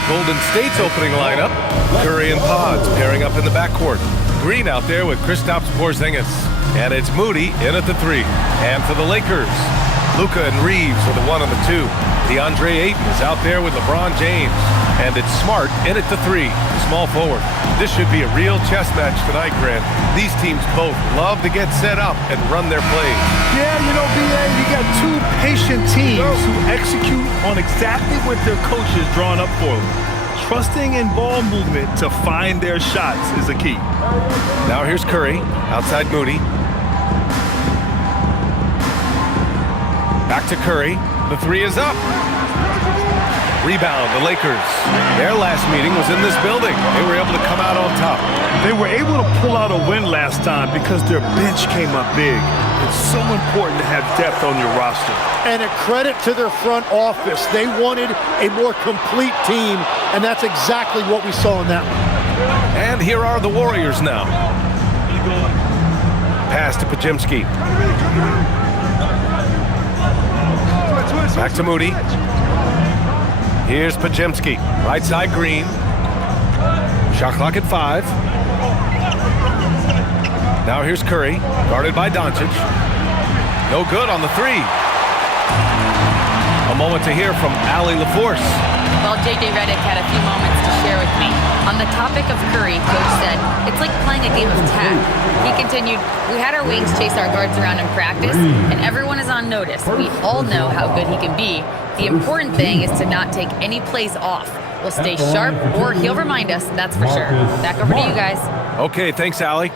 about Golden State's opening lineup? Curry and Pods pairing up in the backcourt. Green out there with Kristaps Porzingis. And it's Moody in at the 3. And for the Lakers, Luka and Reeves are the 1 and the 2. DeAndre Ayton is out there with LeBron James. And it's Smart in at the 3, small forward. This should be a real chess match tonight, Grant. These teams both love to get set up and run their plays. Yeah, you know, B.A., you got two patient teams who execute on exactly what their coaches drawn up for them. Trusting in ball movement to find their shots is a key. Now here's Curry, outside Moody. Back to Curry. The 3 is up. Rebound, the Lakers. Their last meeting was in this building. They were able to come out on top. They were able to pull out a win last time because their bench came up big. It's so important to have depth on your roster. And a credit to their front office. They wanted a more complete team, and that's exactly what we saw in that one. And here are the Warriors now. Pass to Podziemski. Back to Moody. Here's Podziemski. Right side, Green. Shot clock at 5. Now here's Curry, guarded by Doncic. No good on the 3. A moment to hear from Allie LaForce. Well, J.J. Redick had a few moments to share with me. On the topic of Curry, Coach said, it's like playing a game of tag. He continued, we had our wings chase our guards around in practice, and everyone is on notice. We all know how good he can be. The important thing is to not take any plays off. We'll stay sharp, or he'll remind us, that's for sure. Back over to you guys. Okay, thanks, Allie.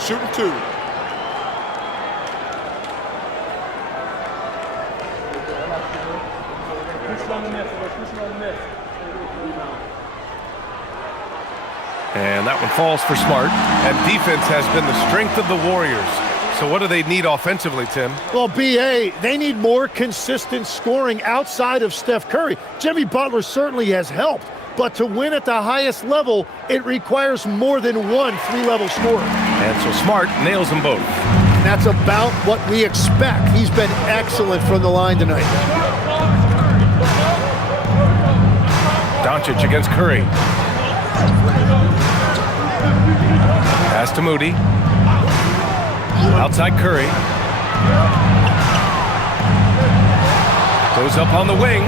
Shooting 2. And that one falls for Smart. And defense has been the strength of the Warriors. So what do they need offensively, Tim? Well, B.A., they need more consistent scoring outside of Steph Curry. Jimmy Butler certainly has helped, but to win at the highest level, it requires more than one 3-level scorer. And so Smart nails them both. And that's about what we expect. He's been excellent from the line tonight. Doncic against Curry. Pass to Moody. Outside Curry. Goes up on the wing,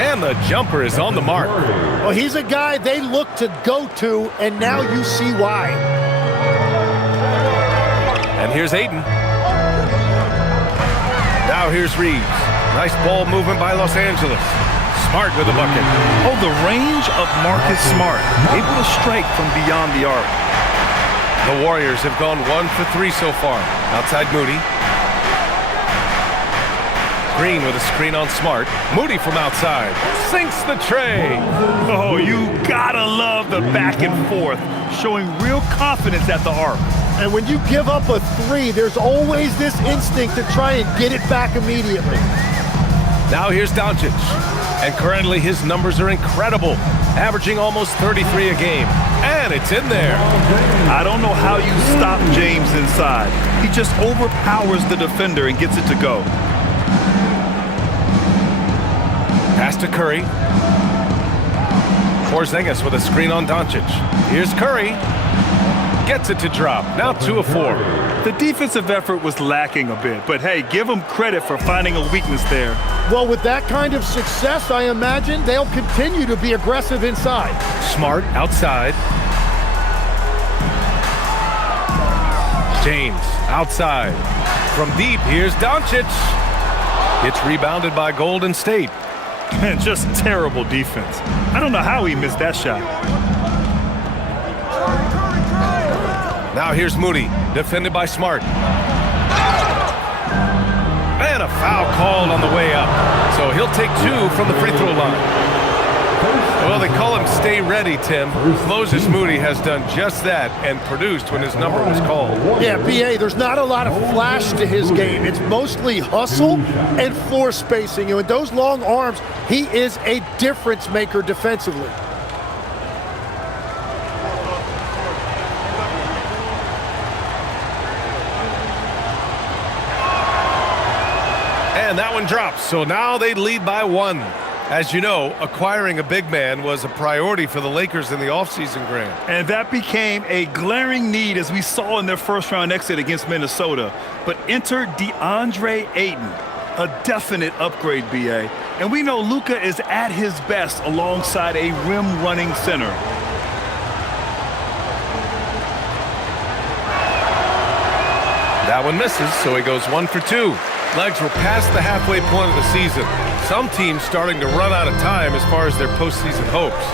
and the jumper is on the mark. Well, he's a guy they look to go to, and now you see why. And here's Ayton. Now here's Reeves. Nice ball movement by Los Angeles. Smart with the bucket. Oh, the range of Marcus Smart. Able to strike from beyond the arc. The Warriors have gone 1 for 3 so far. Outside Moody. Green with a screen on Smart. Moody from outside. Sinks the tray. Oh, you gotta love the back and forth. Showing real confidence at the arc. And when you give up a 3, there's always this instinct to try and get it back immediately. Now here's Doncic. And currently his numbers are incredible. Averaging almost 33 a game. And it's in there. I don't know how you stop James inside. He just overpowers the defender and gets it to go. Pass to Curry. Porzingis with a screen on Doncic. Here's Curry. Gets it to drop. Now 2 of 4. The defensive effort was lacking a bit, but hey, give them credit for finding a weakness there. Well, with that kind of success, I imagine they'll continue to be aggressive inside. Smart outside. James outside. From deep, here's Doncic. It's rebounded by Golden State. Man, just terrible defense. I don't know how he missed that shot. Now here's Moody, defended by Smart. And a foul called on the way up. So he'll take 2 from the free throw line. Well, they call him stay ready, Tim. Moses Moody has done just that and produced when his number was called. Yeah, B.A., there's not a lot of flash to his game. It's mostly hustle and floor spacing. And with those long arms, he is a difference maker defensively. And that one drops, so now they lead by 1. As you know, acquiring a big man was a priority for the Lakers in the offseason, Grant. And that became a glaring need, as we saw in their first-round exit against Minnesota. But enter DeAndre Ayton, a definite upgrade, B.A. And we know Luka is at his best alongside a rim-running center. That one misses, so he goes 1 for 2. Legs were past the halfway point of the season. Some teams starting to run out of time as far as their postseason hopes.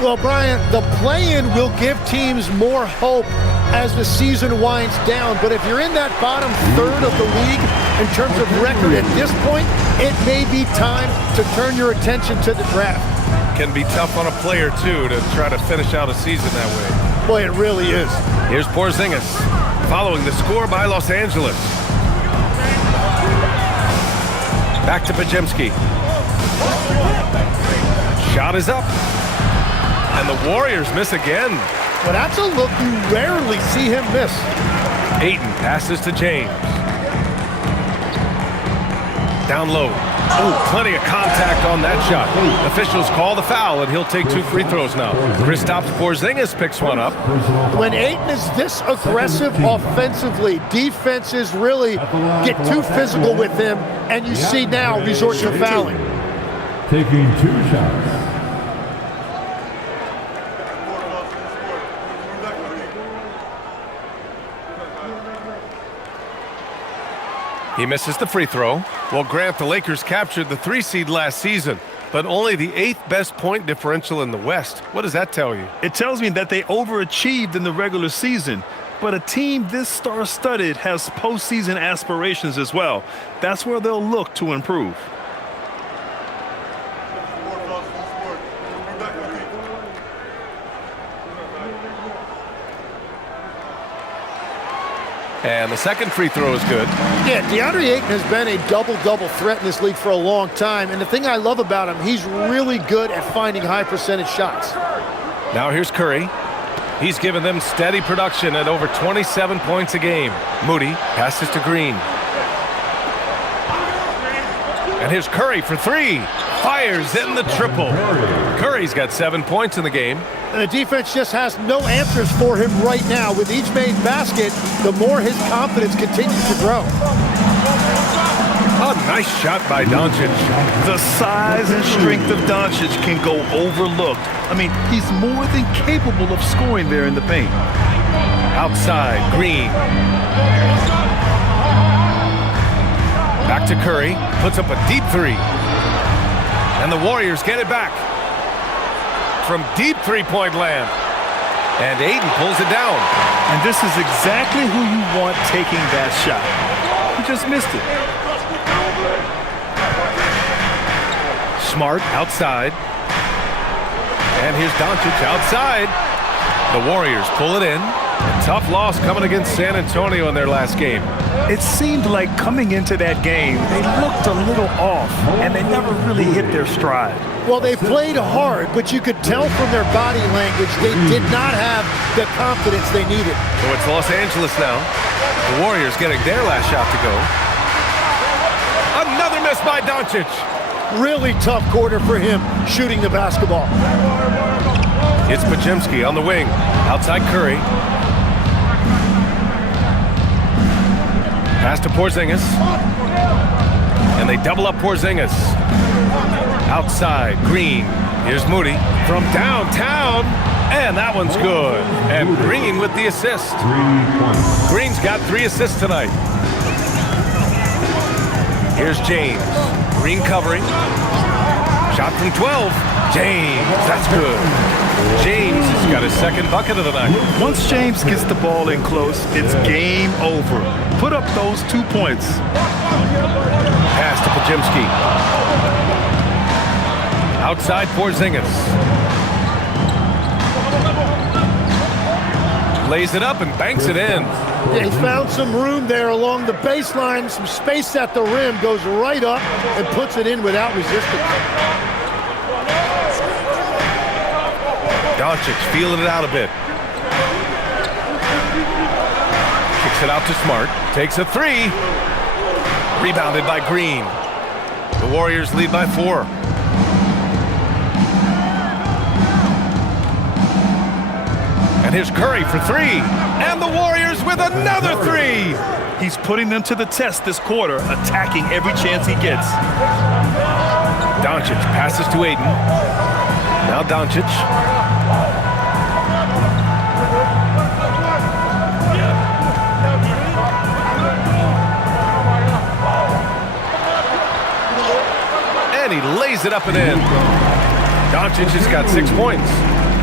Well, Brian, the play-in will give teams more hope as the season winds down. But if you're in that bottom third of the league in terms of record at this point, it may be time to turn your attention to the draft. Can be tough on a player, too, to try to finish out a season that way. Boy, it really is. Here's Porzingis, following the score by Los Angeles. Back to Pajemski. Shot is up. And the Warriors miss again. Well, that's a look you rarely see him miss. Ayton passes to James. Down low. Oh, plenty of contact on that shot. Officials call the foul, and he'll take 2 free throws now. Kristaps Porzingis picks one up. When Ayton is this aggressive offensively, defenses really get too physical with him, and you see now resort to fouling. Taking 2 shots. He misses the free throw. Well, Grant, the Lakers captured the 3 seed last season, but only the 8th best point differential in the West. What does that tell you? It tells me that they overachieved in the regular season. But a team this star-studded has postseason aspirations as well. That's where they'll look to improve. And the second free throw is good. Yeah, DeAndre Ayton has been a double-double threat in this league for a long time. And the thing I love about him, he's really good at finding high percentage shots. Now here's Curry. He's given them steady production at over 27 points a game. Moody passes to Green. And here's Curry for 3. Fires in the triple. Curry's got 7 points in the game. And the defense just has no answers for him right now. With each made basket, the more his confidence continues to grow. A nice shot by Doncic. The size and strength of Doncic can go overlooked. I mean, he's more than capable of scoring there in the paint. Outside, Green. Back to Curry. Puts up a deep 3. And the Warriors get it back from deep three-point land. And Ayton pulls it down. And this is exactly who you want taking that shot. He just missed it. Smart outside. And here's Doncic outside. The Warriors pull it in. A tough loss coming against San Antonio in their last game. It seemed like coming into that game, they looked a little off, and they never really hit their stride. Well, they played hard, but you could tell from their body language they did not have the confidence they needed. So it's Los Angeles now. The Warriors getting their last shot to go. Another miss by Doncic. Really tough quarter for him shooting the basketball. It's Pajemski on the wing. Outside Curry. Pass to Porzingis. And they double up Porzingis. Outside, Green. Here's Moody from downtown. And that one's good. And Green with the assist. 3 points. Green's got 3 assists tonight. Here's James. Green covering. Shot from 12. James, that's good. James has got his second bucket of the night. Once James gets the ball in close, it's game over. Put up those 2 points. Pass to Pajemski. Outside Porzingis. Lays it up and banks it in. He found some room there along the baseline, some space at the rim, goes right up and puts it in without resistance. Doncic feeling it out a bit. Kicks it out to Smart. Takes a 3. Rebounded by Green. The Warriors lead by 4. And here's Curry for three. And the Warriors with another three. He's putting them to the test this quarter, attacking every chance he gets. Doncic passes to Aiden. Now Doncic. And he lays it up and in. Doncic has got 6 points.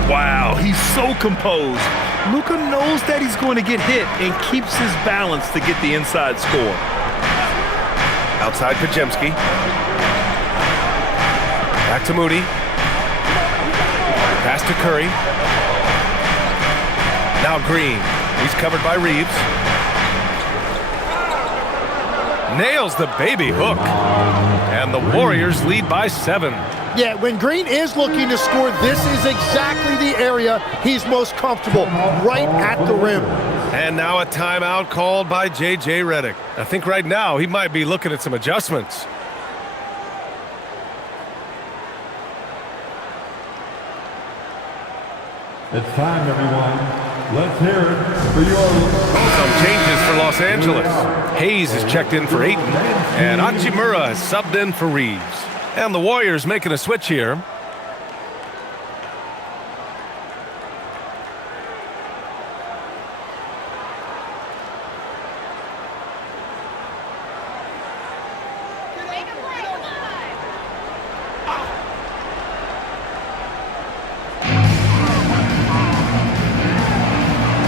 Wow, he's so composed. Luka knows that he's going to get hit and keeps his balance to get the inside score. Outside Pajemski. Back to Moody. Pass to Curry. Now Green. He's covered by Reeves. Nails the baby hook. And the Warriors lead by 7. Yeah, when Green is looking to score, this is exactly the area he's most comfortable, right at the rim. And now a timeout called by J.J. Redick. I think right now he might be looking at some adjustments. It's time, everyone. Let's hear it for your... Some changes for Los Angeles. Hayes is checked in for Ayton, and Hachimura is subbed in for Reeves. And the Warriors making a switch here.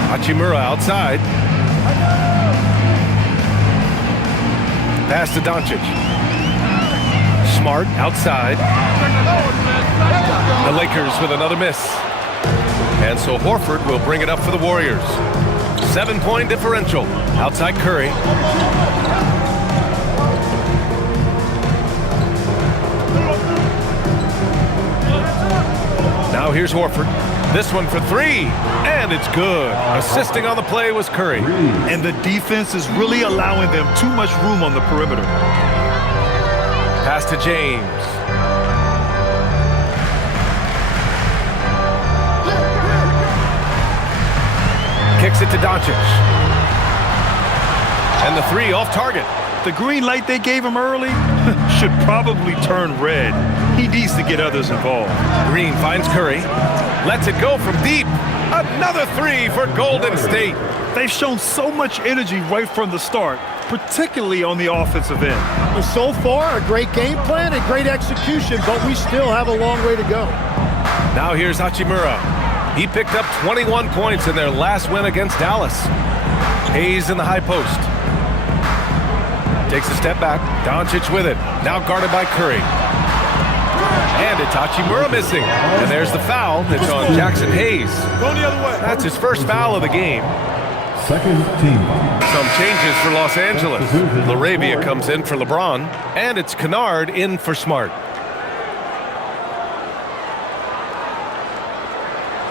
Hachimura outside. Pass to Doncic. Smart outside. The Lakers with another miss. And so Horford will bring it up for the Warriors. 7-point differential. Outside Curry. Now here's Horford. This one for three. And it's good. Assisting on the play was Curry. And the defense is really allowing them too much room on the perimeter. Pass to James. Kicks it to Doncic. And the three off target. The green light they gave him early should probably turn red. He needs to get others involved. Green finds Curry. Lets it go from deep. Another three for Golden State. They've shown so much energy right from the start, particularly on the offensive end. Well, so far, a great game plan and great execution, but we still have a long way to go. Now here's Hachimura. He picked up 21 points in their last win against Dallas. Hayes in the high post. Takes a step back. Doncic with it. Now guarded by Curry. And it's Hachimura missing. And there's the foul. It's on Jackson Hayes. Go the other way. That's his first foul of the game. Second team. Some changes for Los Angeles. LaRavia comes in for LeBron. And it's Kennard in for Smart.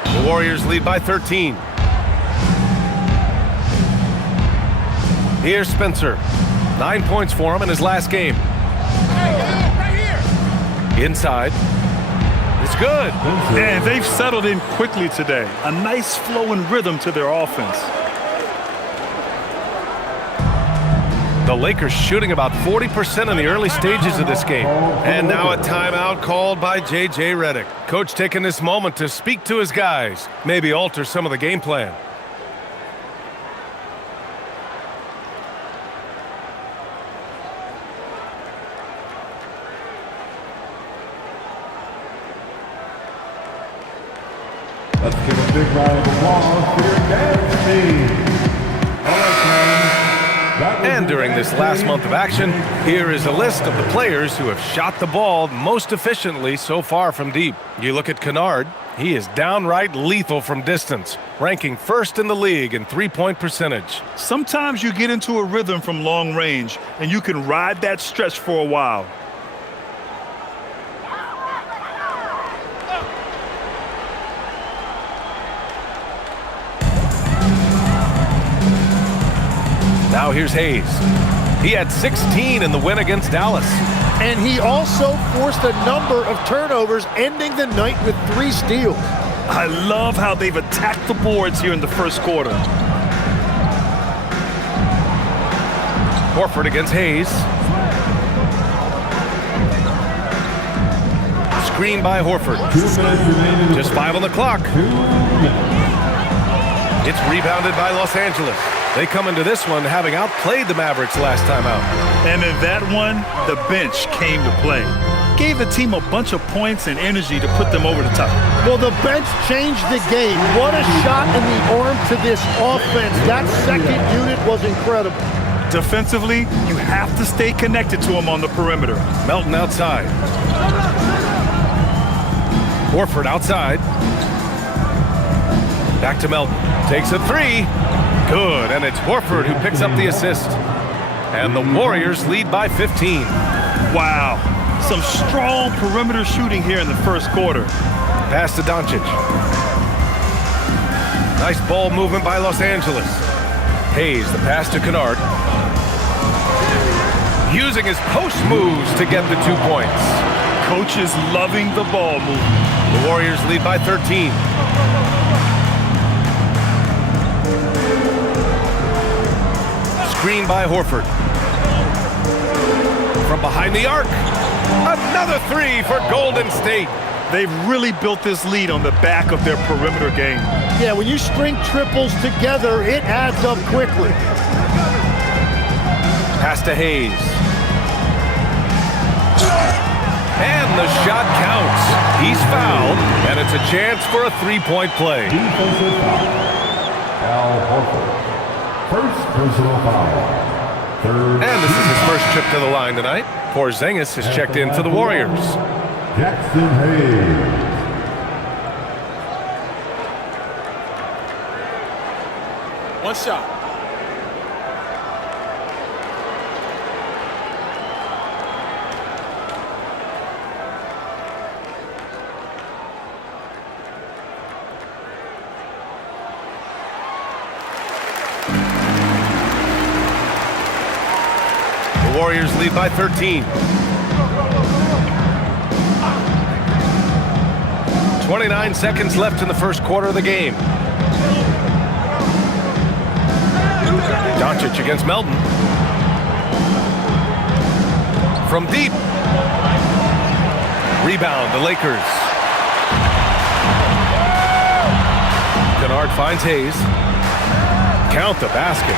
The Warriors lead by 13. Here's Spencer. 9 points for him in his last game. Inside. It's good. And they've settled in quickly today. A nice flowing rhythm to their offense. The Lakers shooting about 40% in the early stages of this game. And now a timeout called by J.J. Redick. Coach taking this moment to speak to his guys. Maybe alter some of the game plan. Let's give a big round of applause for your dance team. All right, fans. That was And the during this dance last team. month of action, here is a list of the players who have shot the ball most efficiently so far from deep. You look at Kennard, he is downright lethal from distance, ranking first in the league in three-point percentage. Sometimes you get into a rhythm from long range, and you can ride that stretch for a while. Now here's Hayes. He had 16 in the win against Dallas. And he also forced a number of turnovers, ending the night with 3 steals. I love how they've attacked the boards here in the first quarter. Horford against Hayes. Screen by Horford. 2 minutes remaining. Just 5 on the clock. 2 minutes. It's rebounded by Los Angeles. They come into this one having outplayed the Mavericks last time out. And in that one, the bench came to play. Gave the team a bunch of points and energy to put them over the top. Well, the bench changed the game. What a shot in the arm to this offense. That second unit was incredible. Defensively, you have to stay connected to him on the perimeter. Melton outside. Horford outside. Back to Melton. Takes a three. Good, and it's Horford who picks up the assist. And the Warriors lead by 15. Wow, some strong perimeter shooting here in the first quarter. Pass to Doncic. Nice ball movement by Los Angeles. Hayes, the pass to Kennard. Using his post moves to get the 2 points. Coach is loving the ball movement. The Warriors lead by 13. Screen by Horford. From behind the arc. Another three for Golden State. They've really built this lead on the back of their perimeter game. Yeah, when you string triples together, it adds up quickly. Pass to Hayes. And the shot counts. He's fouled, and it's a chance for a three-point play. Defensive foul. Al Horford. First personal foul. Third. And this is his first trip to the line tonight. Porzingis has checked in for the Warriors. Jackson Hayes. One shot. The Warriors lead by 13. 29 seconds left in the first quarter of the game. Doncic against Melton. From deep. Rebound, the Lakers. Kennard finds Hayes. Count the basket.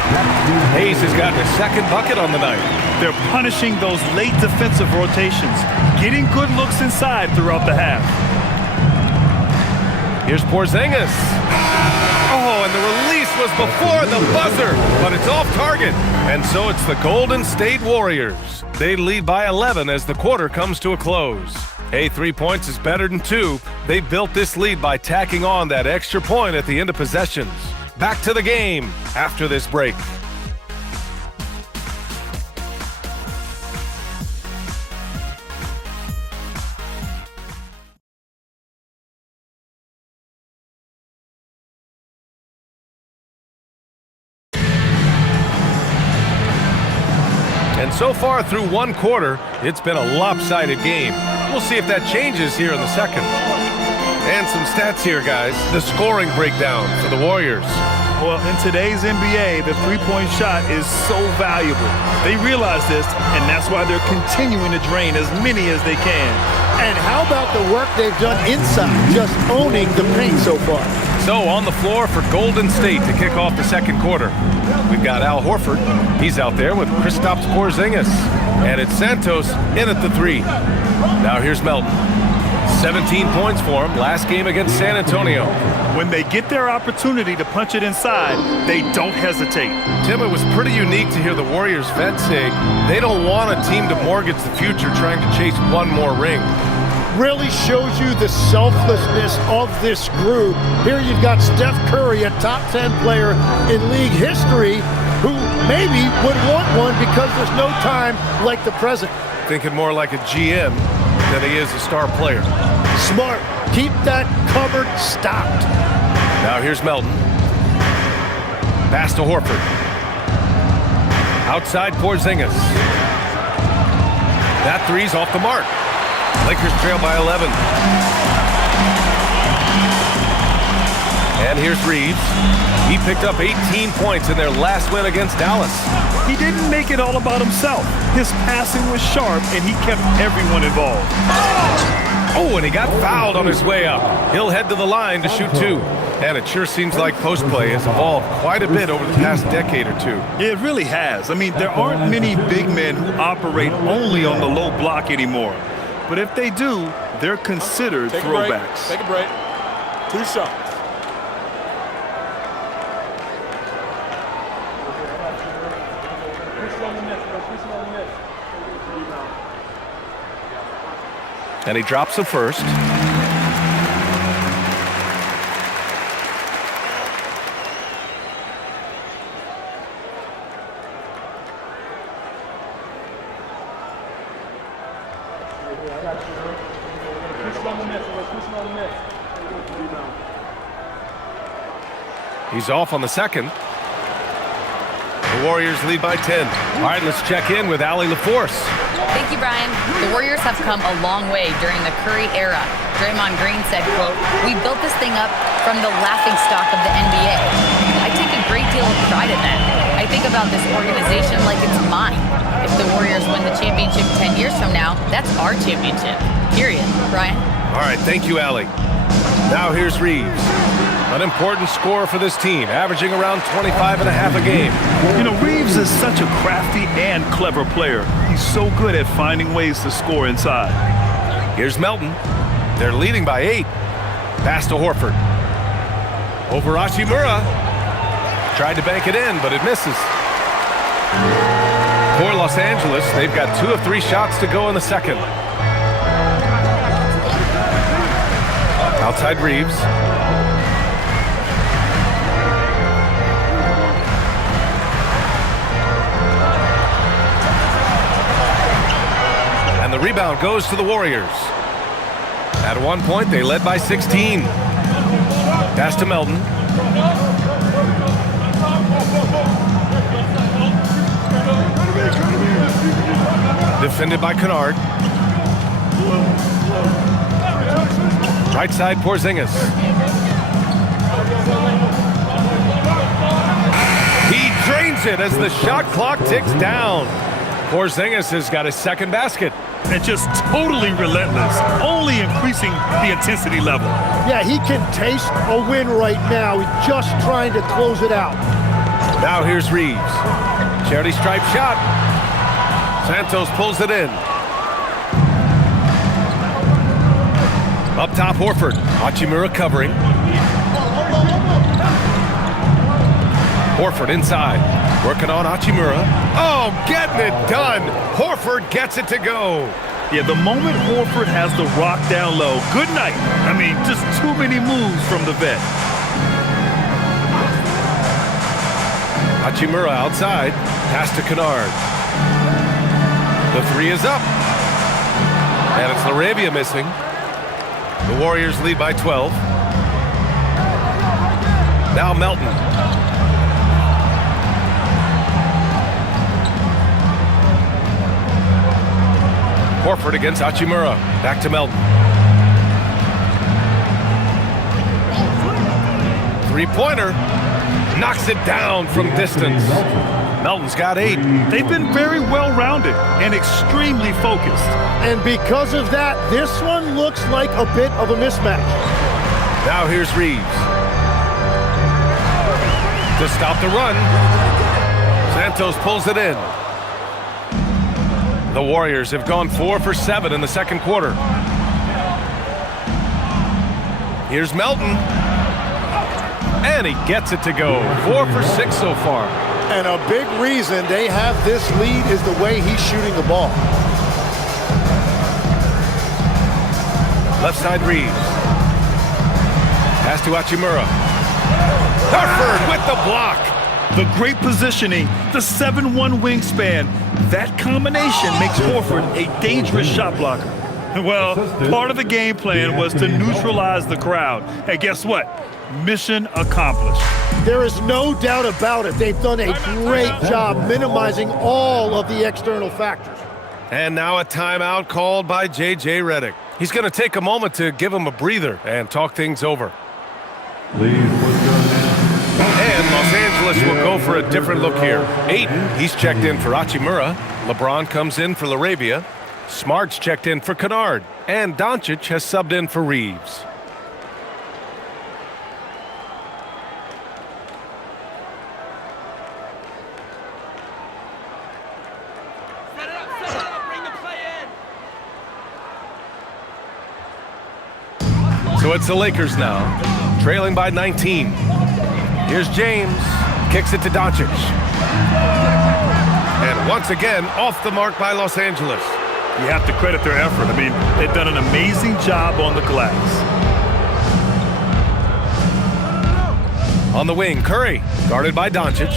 Hayes has gotten his second bucket on the night. They're punishing those late defensive rotations, getting good looks inside throughout the half. Here's Porzingis. Oh, and the release was before the buzzer, but it's off target. And so it's the Golden State Warriors. They lead by 11 as the quarter comes to a close. Hey, 3 points is better than 2. They built this lead by tacking on that extra point at the end of possessions. Back to the game after this break. And so far through one quarter, it's been a lopsided game. We'll see if that changes here in the second. And some stats here, guys. The scoring breakdown for the Warriors. Well, in today's NBA, the three-point shot is so valuable. They realize this, and that's why they're continuing to drain as many as they can. And how about the work they've done inside, just owning the paint so far? So on the floor for Golden State to kick off the second quarter. We've got Al Horford. He's out there with Kristaps Porzingis. And it's Santos in at the three. Now here's Melton. 17 points for him last game against San Antonio. When they get their opportunity to punch it inside, they don't hesitate. Tim, it was pretty unique to hear the Warriors vets say they don't want a team to mortgage the future trying to chase one more ring. Really shows you the selflessness of this group. Here you've got Steph Curry, a top 10 player in league history, who maybe would want one because there's no time like the present. Thinking more like a GM than he is a star player. Smart. Keep that cupboard stocked. Now here's Melton. Pass to Horford. Outside Porzingis. That three's off the mark. Lakers trail by 11. And here's Reeves. He picked up 18 points in their last win against Dallas. He didn't make it all about himself. His passing was sharp, and he kept everyone involved. Oh, and he got fouled on his way up. He'll head to the line to shoot 2. And it sure seems like post play has evolved quite a bit over the past decade or 2. It really has. I mean, there aren't many big men who operate only on the low block anymore. But if they do, they're considered throwbacks. Take a break. 2 shots. And he drops the first. He's off on the second. The Warriors lead by 10. All right, let's check in with Allie LaForce. Thank you, Brian. The Warriors have come a long way during the Curry era. Draymond Green said, quote, "We built this thing up from the laughingstock of the NBA. I take a great deal of pride in that. I think about this organization like it's mine. If the Warriors win the championship 10 years from now, that's our championship. Period." Brian? All right, thank you, Allie. Now here's Reeves. An important scorer for this team, averaging around 25.5 a game. You know, Reeves is such a crafty and clever player. He's so good at finding ways to score inside. Here's Melton. They're leading by 8. Pass to Horford. Over Hachimura. Tried to bank it in, but it misses. For Los Angeles, they've got 2 of 3 shots to go in the second. Outside Reeves. And the rebound goes to the Warriors. At one point, they led by 16. Pass to Melton. Defended by Kennard. Right side, Porzingis. He drains it as the shot clock ticks down. Porzingis has got his second basket. And just totally relentless, only increasing the intensity level. Yeah, he can taste a win right now. He's just trying to close it out. Now here's Reeves. Charity stripe shot. Santos pulls it in. Up top, Horford. Hachimura covering. Horford inside. Working on Hachimura. Oh, getting it done. Horford gets it to go. Yeah, the moment Horford has the rock down low, good night. I mean, just too many moves from the vet. Hachimura outside. Pass to Kennard. The 3 is up. And it's LaRavia missing. The Warriors lead by 12. Now Melton. Horford against Hachimura. Back to Melton. 3-pointer. Knocks it down from distance. Melton's got 8. They've been very well-rounded and extremely focused. And because of that, this one looks like a bit of a mismatch. Now here's Reeves. To stop the run. Santos pulls it in. The Warriors have gone 4 for 7 in the second quarter. Here's Melton. And he gets it to go. 4 for 6 so far. And a big reason they have this lead is the way he's shooting the ball. Left side Reeves. Pass to Hachimura. Horford with the block. The great positioning, the 7'1" wingspan, that combination makes Horford a dangerous shot blocker. Well, part of the game plan was to neutralize the crowd. And guess what? Mission accomplished. There is no doubt about it. They've done a great job minimizing all of the external factors. And now a timeout called by J.J. Redick. He's going to take a moment to give him a breather and talk things over. Please. Angeles will go for a different look here. Ayton, he's checked in for Hachimura. LeBron comes in for LaRavia. Smart's checked in for Kennard. And Doncic has subbed in for Reeves. So it's the Lakers now, trailing by 19. Here's James, kicks it to Doncic. And once again, off the mark by Los Angeles. You have to credit their effort. I mean, they've done an amazing job on the glass. On the wing, Curry, guarded by Doncic.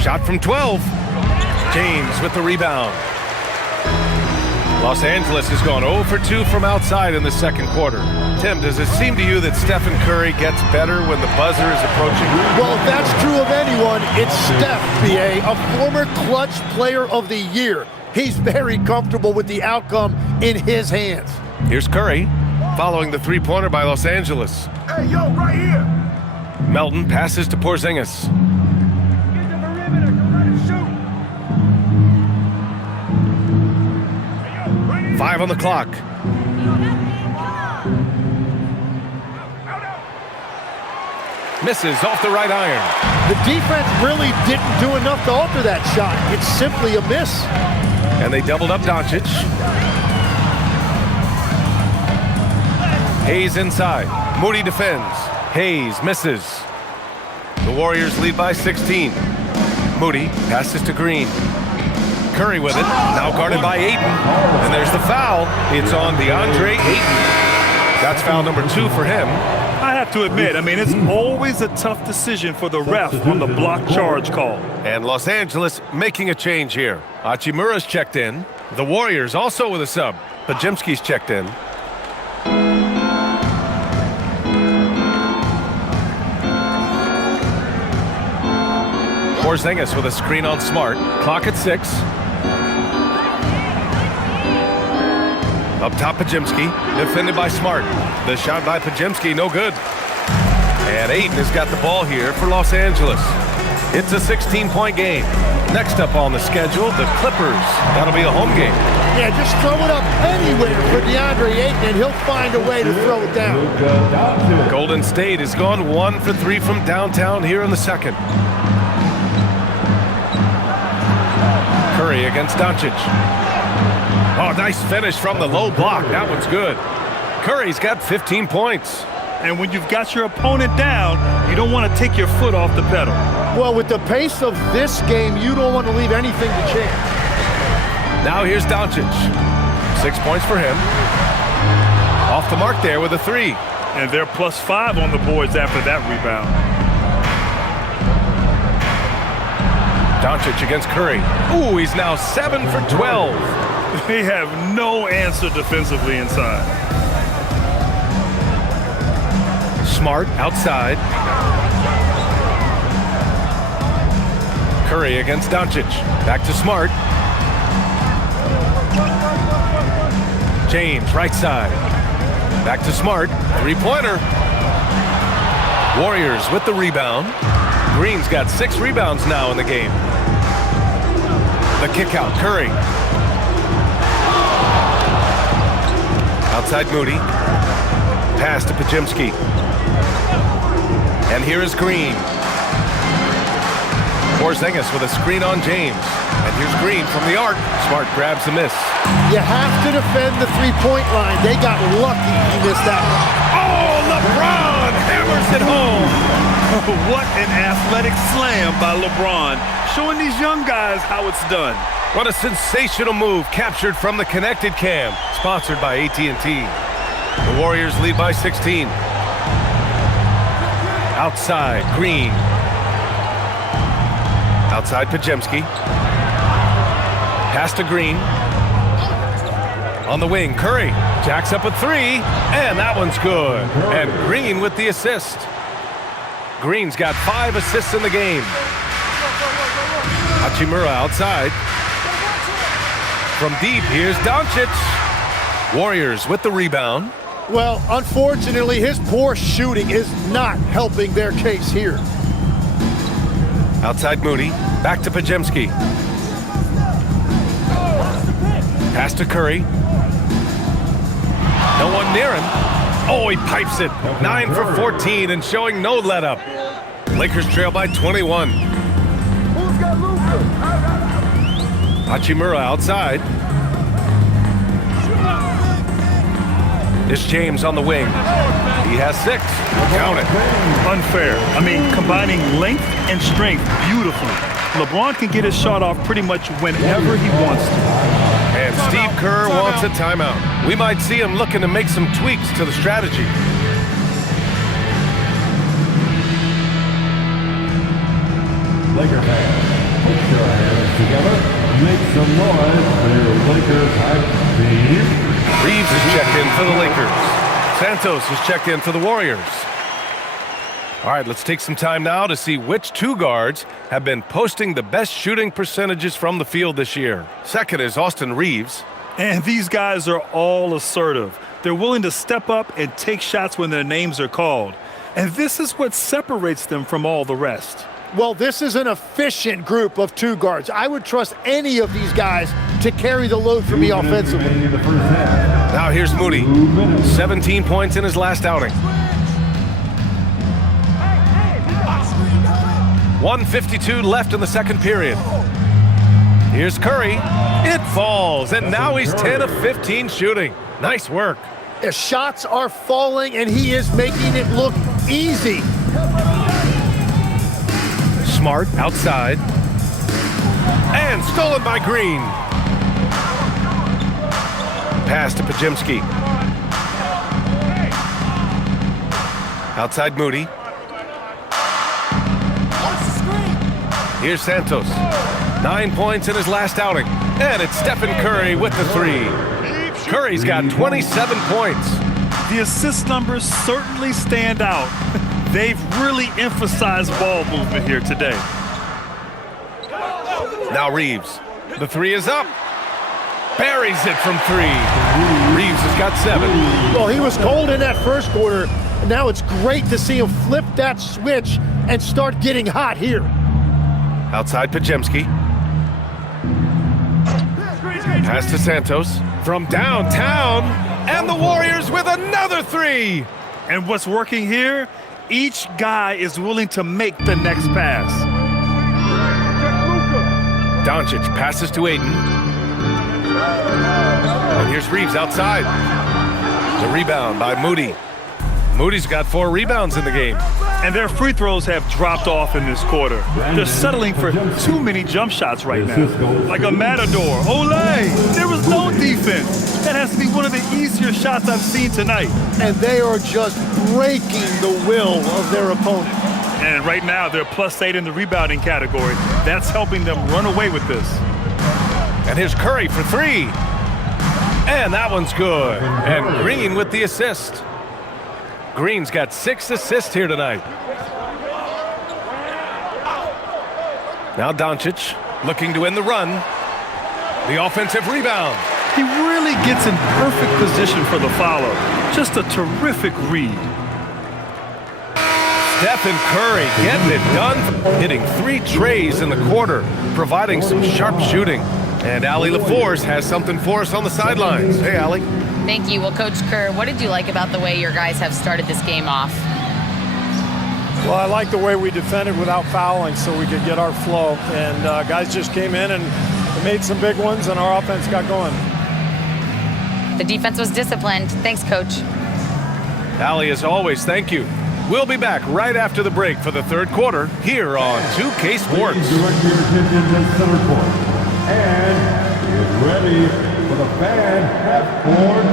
Shot from 12. James with the rebound. Los Angeles has gone 0 for 2 from outside in the second quarter. Tim, does it seem to you that Stephen Curry gets better when the buzzer is approaching? Well, if that's true of anyone, it's Steph, B.A., a former clutch player of the year. He's very comfortable with the outcome in his hands. Here's Curry, following the three-pointer by Los Angeles. Hey, yo, right here. Melton passes to Porzingis. Get the perimeter. Go right and shoot. 5 on the clock. Misses off the right iron. The defense really didn't do enough to alter that shot. It's simply a miss. And they doubled up Doncic. Hayes inside. Moody defends. Hayes misses. The Warriors lead by 16. Moody passes to Green. Curry with it, now guarded by Ayton. And there's the foul. It's on DeAndre Ayton. That's foul number 2 for him. I have to admit, I mean, it's always a tough decision for the ref on the block charge call. And Los Angeles making a change here. Hachimura's checked in. The Warriors also with a sub. Podziemski's checked in. Porzingis with a screen on Smart. Clock at 6. Up top, Podziemski, defended by Smart. The shot by Podziemski, no good. And Ayton has got the ball here for Los Angeles. It's a 16-point game. Next up on the schedule, the Clippers. That'll be a home game. Yeah, just throw it up anywhere for DeAndre Ayton, and he'll find a way to throw it down. Golden State has gone 1 for 3 from downtown here in the second. Curry against Doncic. Oh, nice finish from the low block. That one's good. Curry's got 15 points. And when you've got your opponent down, you don't want to take your foot off the pedal. Well, with the pace of this game, you don't want to leave anything to chance. Now here's Doncic. 6 points for him. Off the mark there with a 3. And they're +5 on the boards after that rebound. Doncic against Curry. Ooh, he's now 7 for 12. They have no answer defensively inside. Smart outside. Curry against Doncic. Back to Smart. James, right side. Back to Smart. Three-pointer. Warriors with the rebound. Green's got 6 rebounds now in the game. The kick out, Curry. Outside Moody. Pass to Podziemski. And here is Green. Porzingis with a screen on James. And here's Green from the arc. Smart grabs the miss. You have to defend the three-point line. They got lucky he missed that one. Oh, LeBron hammers it home. What an athletic slam by LeBron, showing these young guys how it's done. What a sensational move captured from the Connected Cam, sponsored by AT&T. The Warriors lead by 16. Outside, Green. Outside, Podziemski. Pass to Green. On the wing, Curry jacks up a 3, and that one's good. And Green with the assist. Green's got 5 assists in the game. Hachimura outside. From deep, here's Doncic. Warriors with the rebound. Well, unfortunately, his poor shooting is not helping their case here. Outside Moody, back to Pajemski. Pass to Curry. No one near him. Oh, he pipes it. 9 for 14 and showing no let-up. Lakers trail by 21. Hachimura outside. It's James on the wing. He has 6. Count it. Unfair. I mean, combining length and strength beautifully. LeBron can get his shot off pretty much whenever he wants to. And Steve Kerr wants a timeout. We might see him looking to make some tweaks to the strategy. Laker fans, put your hands together. Make some noise for your Lakers hype team. Reeves is checked in for the Lakers. Santos is checked in for the Warriors. All right, let's take some time now to see which 2 guards have been posting the best shooting percentages from the field this year. Second is Austin Reeves. And these guys are all assertive. They're willing to step up and take shots when their names are called. And this is what separates them from all the rest. Well, this is an efficient group of 2 guards. I would trust any of these guys to carry the load for me offensively. Now here's Moody. 17 points in his last outing. 1:52 left in the second period. Here's Curry. It falls, and now he's 10 of 15 shooting. Nice work. The shots are falling, and he is making it look easy. Smart outside. And stolen by Green. Pass to Pajemski. Outside Moody. Here's Santos. 9 points in his last outing. And it's Stephen Curry with the 3. Curry's got 27 points. The assist numbers certainly stand out. They've really emphasized ball movement here today. Now Reeves. The 3 is up. Buries it from 3. Reeves has got 7. Well, he was cold in that first quarter. And now it's great to see him flip that switch and start getting hot here. Outside Pajemski. Pass to Santos from downtown. And the Warriors with another 3. And what's working here? Each guy is willing to make the next pass. Doncic passes to Ayton. And here's Reeves outside. The rebound by Moody. Moody's got 4 rebounds in the game. And their free throws have dropped off in this quarter. They're settling for too many jump shots right now. Like a matador. Olay! There was no defense. That has to be one of the easier shots I've seen tonight. And they are just breaking the will of their opponent. And right now, they're +8 in the rebounding category. That's helping them run away with this. And here's Curry for 3. And that one's good. And Green with the assist. Green's got 6 assists here tonight. Now Doncic looking to end the run. The offensive rebound. He really gets in perfect position for the follow. Just a terrific read. Stephen Curry getting it done. Hitting 3 trays in the quarter, providing some sharp shooting. And Allie LaForce has something for us on the sidelines. Hey, Allie. Thank you. Well, Coach Kerr, what did you like about the way your guys have started this game off? Well, I like the way we defended without fouling so we could get our flow. And guys just came in and made some big ones, and our offense got going. The defense was disciplined. Thanks, Coach. Allie, as always, thank you. We'll be back right after the break for the third quarter here on 2K Sports. Direct your attention to center court. And get ready for the fan half-court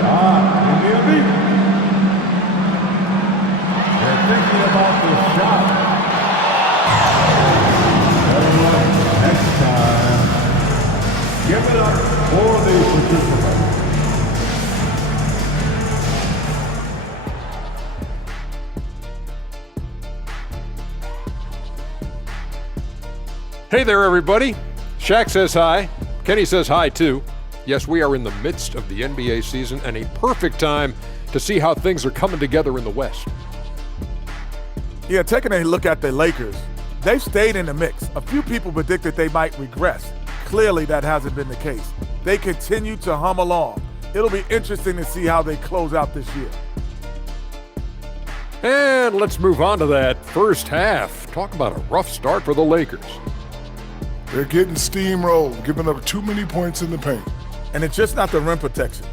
shot. In the elite. They're thinking about the shot. Better luck next time. Give it up for the participants. Hey there, everybody. Shaq says hi. Kenny says hi, too. Yes, we are in the midst of the NBA season and a perfect time to see how things are coming together in the West. Yeah, taking a look at the Lakers, they've stayed in the mix. A few people predicted they might regress. Clearly, that hasn't been the case. They continue to hum along. It'll be interesting to see how they close out this year. And let's move on to that first half. Talk about a rough start for the Lakers. They're getting steamrolled, giving up too many points in the paint. And it's just not the rim protection.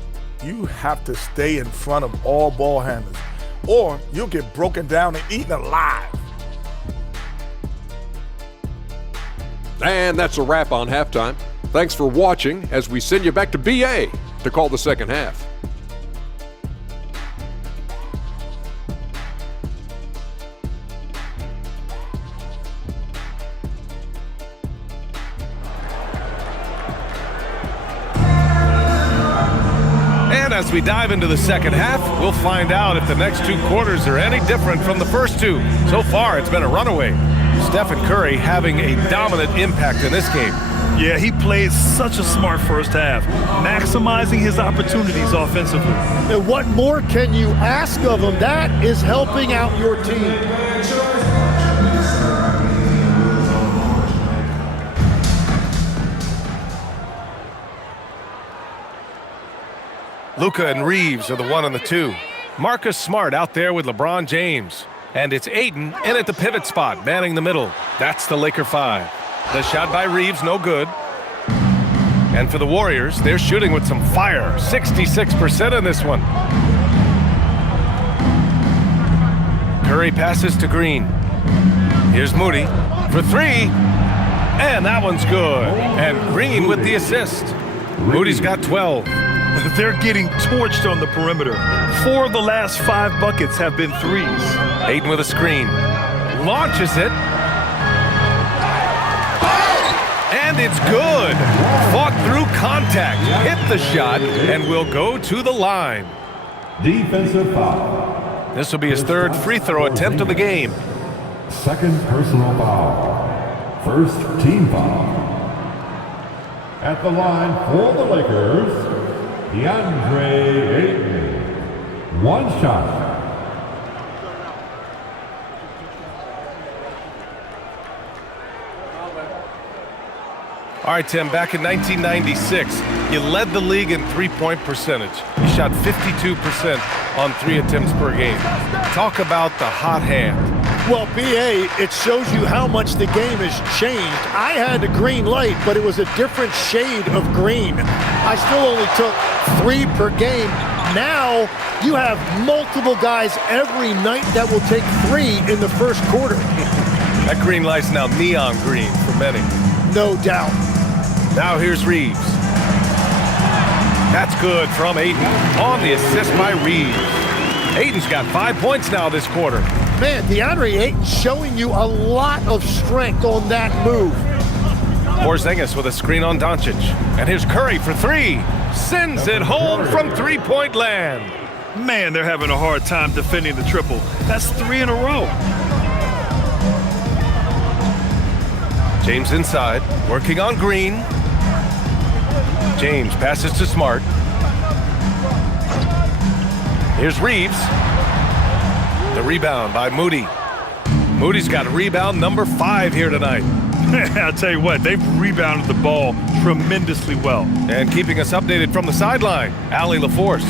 You have to stay in front of all ball handlers, or you'll get broken down and eaten alive. And that's a wrap on halftime. Thanks for watching as we send you back to BA to call the second half. And as we dive into the second half, we'll find out if the next two quarters are any different from the first two. So far, it's been a runaway. Stephen Curry having a dominant impact in this game. Yeah, he played such a smart first half, maximizing his opportunities offensively. And what more can you ask of him? That is helping out your team. Luka and Reeves are the 1 and the 2. Marcus Smart out there with LeBron James. And it's Ayton in at the pivot spot, manning the middle. That's the Laker 5. The shot by Reeves, no good. And for the Warriors, they're shooting with some fire. 66% in this one. Curry passes to Green. Here's Moody for 3. And that one's good. And Green with the assist. Moody's got 12. They're getting torched on the perimeter. 4 of the last 5 buckets have been threes. Ayton with a screen. Launches it. And it's good. Fought through contact. Hit the shot and will go to the line. Defensive foul. This will be his third free throw attempt of the game. Second personal foul. First team foul. At the line for the Lakers, DeAndre Ayton. One shot. All right, Tim, back in 1996, you led the league in three-point percentage. You shot 52% on 3 attempts per game. Talk about the hot hand. Well, BA, it shows you how much the game has changed. I had the green light, but it was a different shade of green. I still only took 3 per game. Now you have multiple guys every night that will take 3 in the first quarter. That green light's now neon green for many. No doubt. Now here's Reeves. That's good from Ayton on the assist by Reeves. Ayton's got 5 points now this quarter. Man, DeAndre Ayton showing you a lot of strength on that move. Porzingis with a screen on Doncic. And here's Curry for 3. Sends it home from three-point land. Man, they're having a hard time defending the triple. That's 3 in a row. James inside, working on Green. James passes to Smart. Here's Reeves. The rebound by Moody. Moody's got rebound number 5 here tonight. I'll tell you what, they've rebounded the ball tremendously well. And keeping us updated from the sideline, Allie LaForce.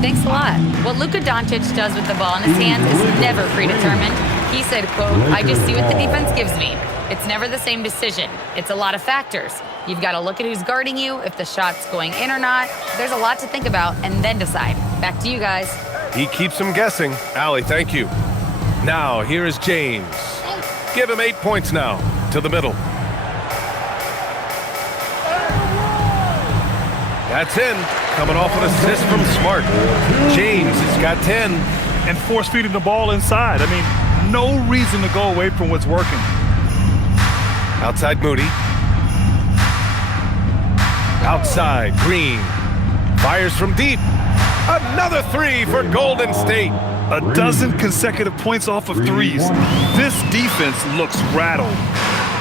Thanks a lot. What Luka Doncic does with the ball in his hands is never predetermined. He said, quote, "I just see what the defense gives me." It's never the same decision. It's a lot of factors. You've got to look at who's guarding you, if the shot's going in or not. There's a lot to think about and then decide. Back to you guys. He keeps them guessing. Allie, thank you. Now, here is James. Give him 8 points now to the middle. That's in. Coming off an assist from Smart. James has got 10. And force feeding the ball inside. I mean, no reason to go away from what's working. Outside Moody. Outside Green. Fires from deep. Another 3 for Golden State. A dozen consecutive points off of threes. This defense looks rattled.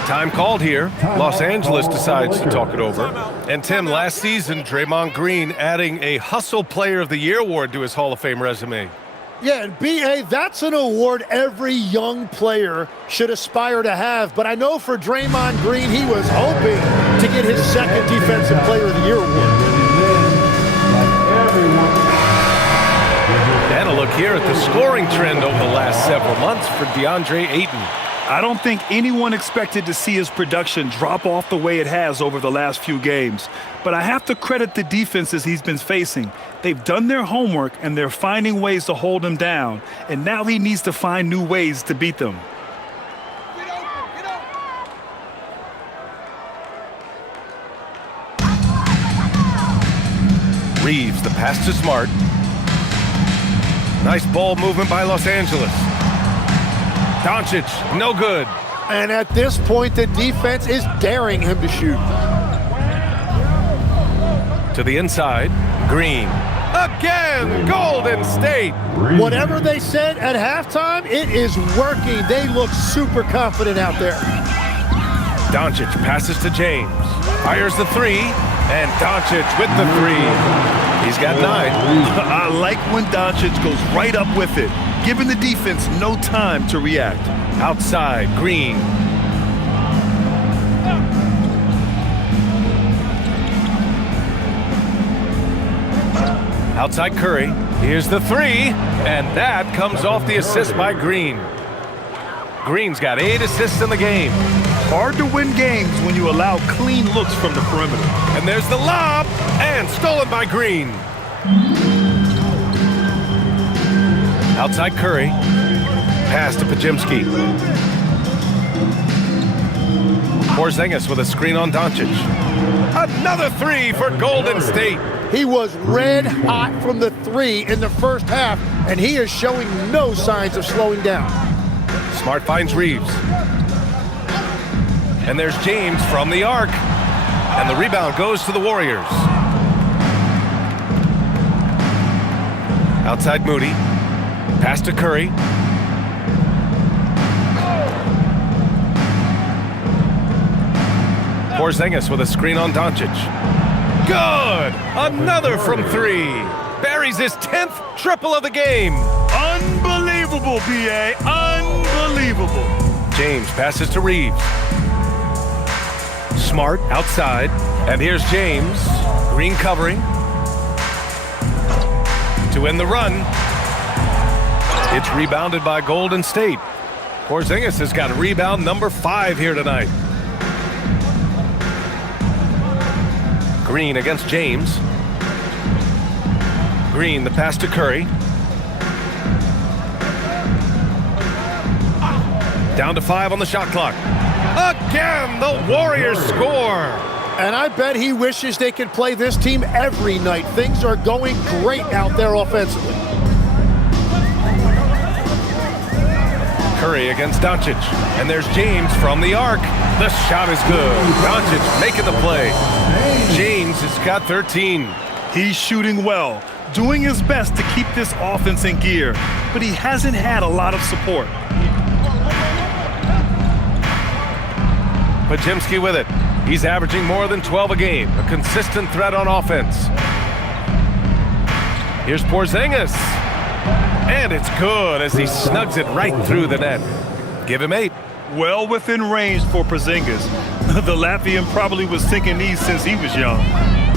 Time called here. Los Angeles decides to talk it over. And Tim, last season, Draymond Green adding a Hustle Player of the Year award to his Hall of Fame resume. Yeah, and B.A., that's an award every young player should aspire to have. But I know for Draymond Green, he was hoping to get his second Defensive Player of the Year award. And a look here at the scoring trend over the last several months for DeAndre Ayton. I don't think anyone expected to see his production drop off the way it has over the last few games. But I have to credit the defenses he's been facing. They've done their homework, and they're finding ways to hold him down. And now he needs to find new ways to beat them. Reeves, the pass to Smart. Nice ball movement by Los Angeles. Doncic, no good. And at this point, the defense is daring him to shoot. To the inside, Green. Again, Golden State. Whatever they said at halftime, it is working. They look super confident out there. Doncic passes to James. Fires the three, and Doncic with the three. He's got 9. I like when Doncic goes right up with it, giving the defense no time to react. Outside, Green. Outside Curry. Here's the three, and that comes off the assist by Green. Green's got 8 assists in the game. Hard to win games when you allow clean looks from the perimeter. And there's the lob, and stolen by Green. Outside Curry. Pass to Pajimski. Porzingis with a screen on Doncic. Another three for Golden State. He was red hot from the three in the first half, and he is showing no signs of slowing down. Smart finds Reeves. And there's James from the arc. And the rebound goes to the Warriors. Outside Moody. Pass to Curry. Porzingis with a screen on Doncic. Good! Another from 3. Buries his 10th triple of the game. Unbelievable, B.A. Unbelievable. James passes to Reeves. Smart outside. And here's James. Green covering. To end the run. It's rebounded by Golden State. Porzingis has got rebound number 5 here tonight. Green against James. Green, the pass to Curry. Down to 5 on the shot clock. Again, the Warriors score. And I bet he wishes they could play this team every night. Things are going great out there offensively. Curry against Doncic. And there's James from the arc. The shot is good. Doncic making the play. James has got 13. He's shooting well, doing his best to keep this offense in gear, but he hasn't had a lot of support. Pajimski with it. He's averaging more than 12 a game. A consistent threat on offense. Here's Porzingis. And it's good as he snugs it right through the net. Give him 8. Well within range for Porzingis. The Latvian probably was sinking these since he was young.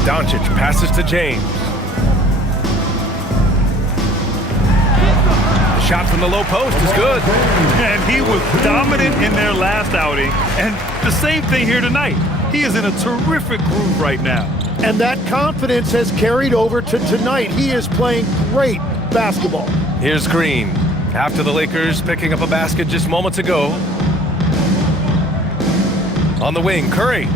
Doncic passes to James. The shot from the low post is good. And he was dominant in their last outing. And the same thing here tonight. He is in a terrific groove right now. And that confidence has carried over to tonight. He is playing great basketball. Here's Green. After the Lakers picking up a basket just moments ago. On the wing, Curry.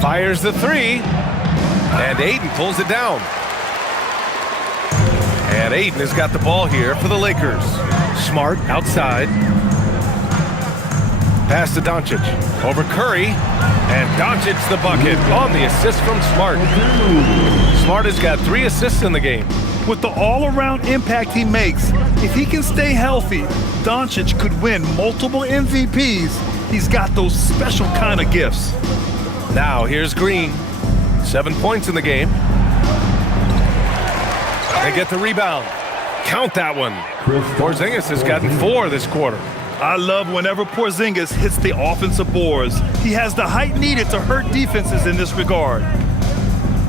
Fires the 3. And Ayton pulls it down. And Ayton has got the ball here for the Lakers. Smart outside. Pass to Doncic. Over Curry. And Doncic's the bucket on the assist from Smart. Smart has got 3 assists in the game. With the all-around impact he makes, if he can stay healthy, Doncic could win multiple MVPs. He's got those special kind of gifts. Now here's Green. 7 points in the game. They get the rebound. Count that one. Porzingis has gotten 4 this quarter. I love whenever Porzingis hits the offensive boards. He has the height needed to hurt defenses in this regard.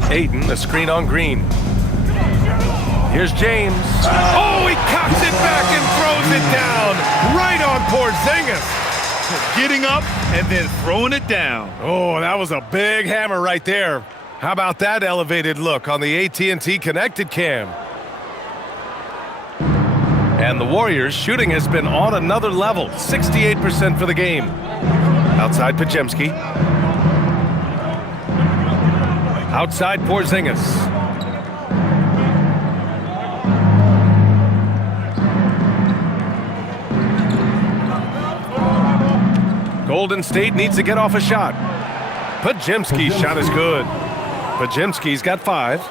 Ayton, the screen on Green. Here's James. Oh, he cocks it back and throws it down. Right on Porzingis. Getting up and then throwing it down. Oh, that was a big hammer right there. How about that elevated look on the AT&T Connected Cam? And the Warriors' shooting has been on another level. 68% for the game. Outside Podziemski. Outside Porzingis. Golden State needs to get off a shot. Podziemski's shot is good. Podziemski's got 5.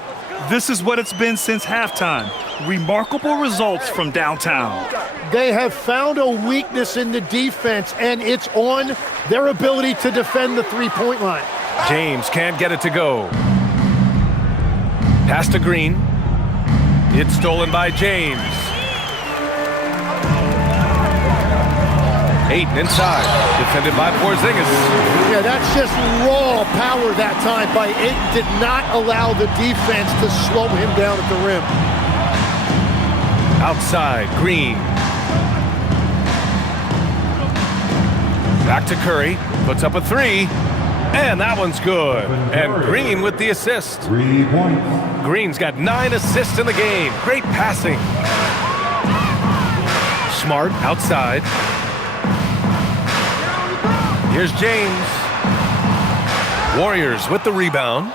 This is what it's been since halftime. Remarkable results from downtown. They have found a weakness in the defense, and it's on their ability to defend the three-point line. James can't get it to go. Pass to Green. It's stolen by James. Ayton inside, defended by Porzingis. Yeah, that's just raw power that time by Ayton. Did not allow the defense to slow him down at the rim. Outside, Green. Back to Curry, puts up a 3, and that one's good. And Green with the assist. 3 points. Green's got 9 assists in the game. Great passing. Smart outside. Here's James. Warriors with the rebound.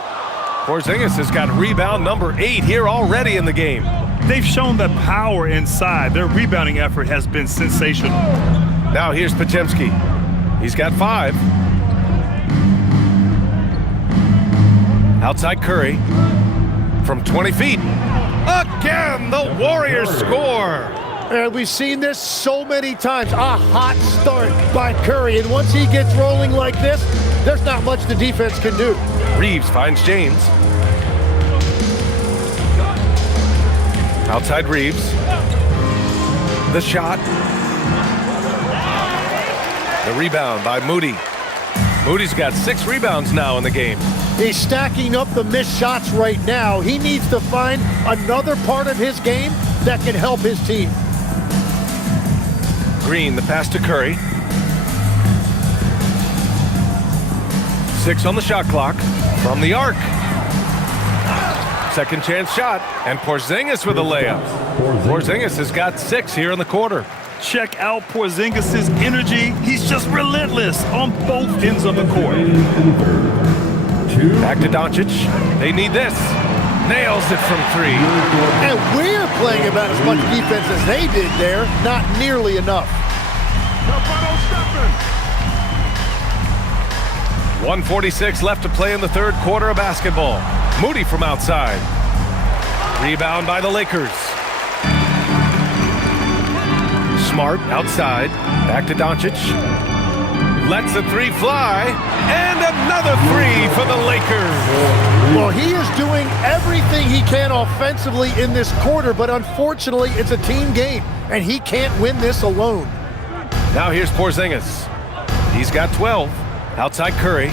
Porzingis has got rebound number 8 here already in the game. They've shown the power inside. Their rebounding effort has been sensational. Now here's Podziemski. He's got 5. Outside Curry. From 20 feet. Again, the Warriors score. And we've seen this so many times. A hot start by Curry. And once he gets rolling like this, there's not much the defense can do. Reeves finds James. Outside Reeves. The shot. The rebound by Moody. Moody's got 6 rebounds now in the game. He's stacking up the missed shots right now. He needs to find another part of his game that can help his team. Green, the pass to Curry. 6 on the shot clock from the arc. Second chance shot, and Porzingis with a layup. Porzingis has got 6 here in the quarter. Check out Porzingis' energy. He's just relentless on both ends of the court. Back to Doncic. They need this. Nails it from 3. And we're playing about as much defense as they did there. Not nearly enough. 1:46 left to play in the third quarter of basketball. Moody from outside. Rebound by the Lakers. Smart outside. Back to Doncic. Lets the 3 fly. And another 3 for the Lakers. Well, he is doing everything he can offensively in this quarter, but unfortunately, it's a team game, and he can't win this alone. Now here's Porzingis. He's got 12. Outside Curry.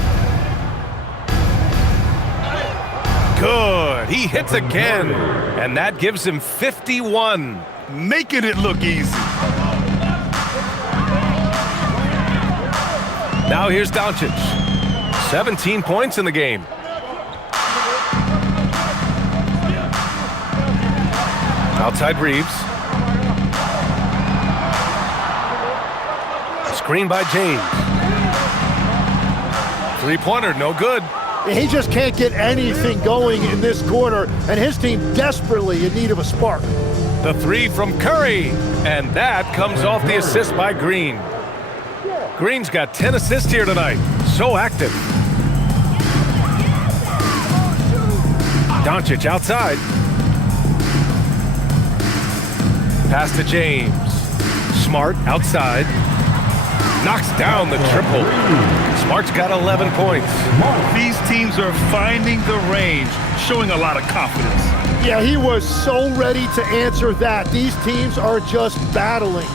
Good. He hits again. And that gives him 51. Making it look easy. Now here's Doncic. 17 points in the game. Outside Reeves. Screen by James. 3-pointer, no good. He just can't get anything going in this quarter, and his team desperately in need of a spark. The 3 from Curry, and that comes off the assist by Green. Green's got 10 assists here tonight. So active. Doncic outside. Pass to James. Smart outside. Knocks down the triple. Smart's got 11 points. These teams are finding the range, showing a lot of confidence. Yeah, he was so ready to answer that. These teams are just battling.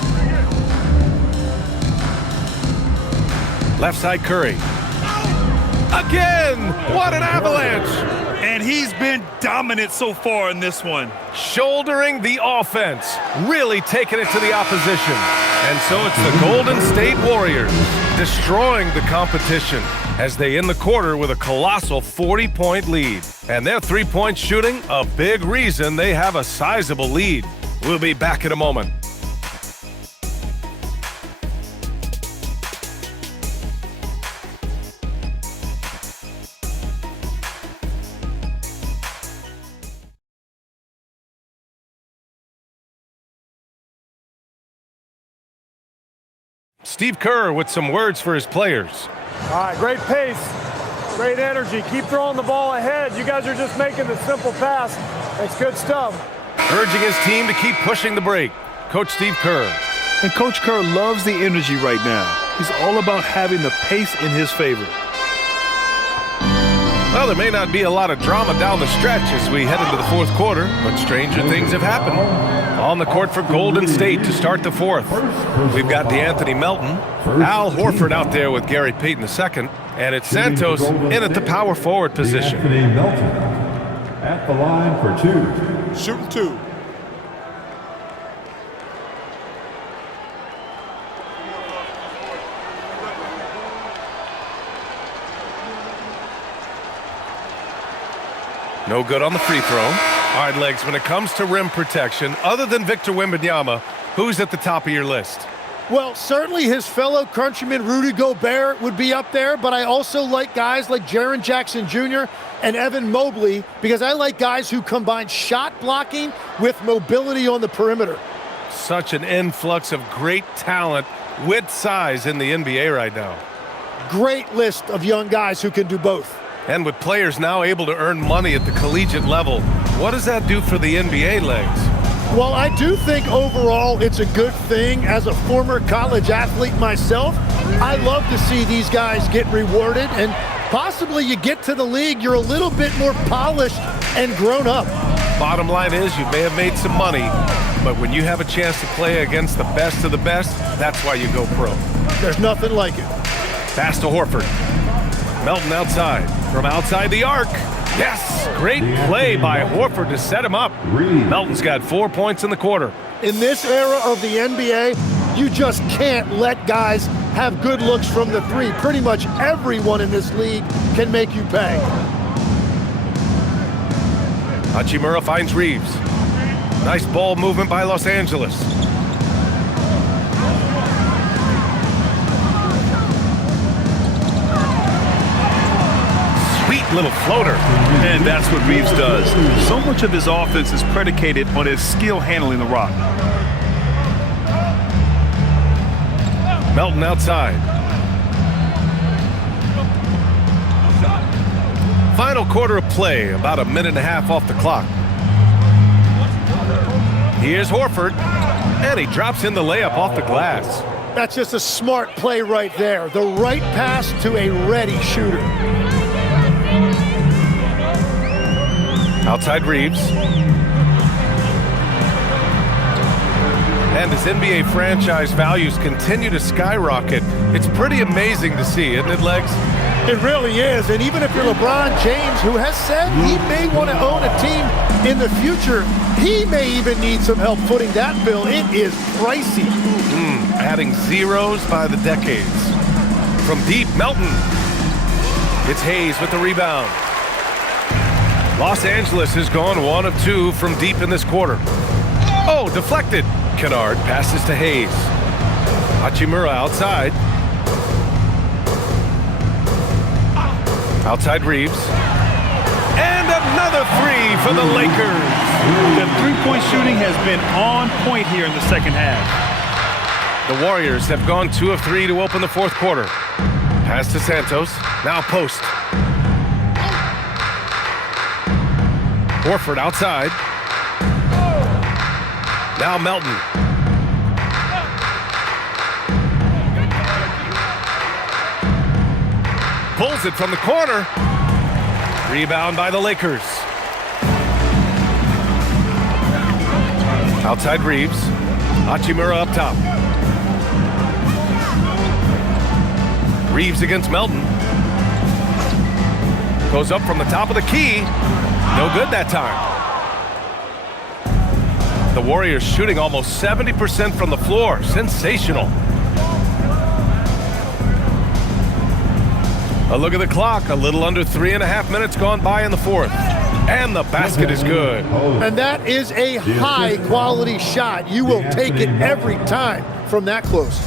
Left side Curry. Again! What an avalanche! And he's been dominant so far in this one. Shouldering the offense, really taking it to the opposition. And so it's the Golden State Warriors destroying the competition as they end the quarter with a colossal 40-point lead. And their three-point shooting, a big reason they have a sizable lead. We'll be back in a moment. Steve Kerr with some words for his players. All right, great pace, great energy. Keep throwing the ball ahead. You guys are just making the simple pass. It's good stuff. Urging his team to keep pushing the break. Coach Steve Kerr. And Coach Kerr loves the energy right now. He's all about having the pace in his favor. Well, there may not be a lot of drama down the stretch as we head into the fourth quarter, but stranger things have happened. On the court for Golden State to start the fourth. We've got DeAnthony Melton, Al Horford out there with Gary Payton II, and it's Santos in at the power forward position. DeAnthony Melton at the line for two. Shooting two. No good on the free throw. All right, Legs, when it comes to rim protection, other than Victor Wembanyama, who's at the top of your list? Well, certainly his fellow countryman Rudy Gobert would be up there, but I also like guys like Jaren Jackson Jr. and Evan Mobley because I like guys who combine shot blocking with mobility on the perimeter. Such an influx of great talent with size in the NBA right now. Great list of young guys who can do both. And with players now able to earn money at the collegiate level, what does that do for the NBA, Legs? Well, I do think overall it's a good thing. As a former college athlete myself, I love to see these guys get rewarded, and possibly you get to the league, you're a little bit more polished and grown up. Bottom line is you may have made some money, but when you have a chance to play against the best of the best, that's why you go pro. There's nothing like it. Pass to Horford. Melton outside. From outside the arc. Yes! Great play by Horford to set him up. Melton's got 4 points in the quarter. In this era of the NBA, you just can't let guys have good looks from the three. Pretty much everyone in this league can make you pay. Hachimura finds Reeves. Nice ball movement by Los Angeles. Little floater. And that's what Reeves does. So much of his offense is predicated on his skill handling the rock. Melton outside. Final quarter of play, about a minute and a half off the clock. Here's Horford, and he drops in the layup off the glass. That's just a smart play right there. The right pass to a ready shooter. Outside Reeves. And as NBA franchise values continue to skyrocket, it's pretty amazing to see, isn't it, Legs? It really is. And even if you're LeBron James, who has said he may want to own a team in the future, he may even need some help footing that bill. It is pricey. Adding zeros by the decades. From deep, Melton. It's Hayes with the rebound. Los Angeles has gone 1 of 2 from deep in this quarter. Oh, deflected. Kennard passes to Hayes. Hachimura outside. Outside Reeves. And another three for the Lakers. The three-point shooting has been on point here in the second half. The Warriors have gone 2 of 3 to open the fourth quarter. Pass to Santos. Now post. Horford outside. Now Melton. Pulls it from the corner. Rebound by the Lakers. Outside Reeves. Hachimura up top. Reeves against Melton. Goes up from the top of the key. No good that time. The Warriors shooting almost 70% from the floor. Sensational. A look at the clock. A little under 3.5 minutes gone by in the fourth. And the basket is good. And that is a high-quality shot. You will take it every time from that close.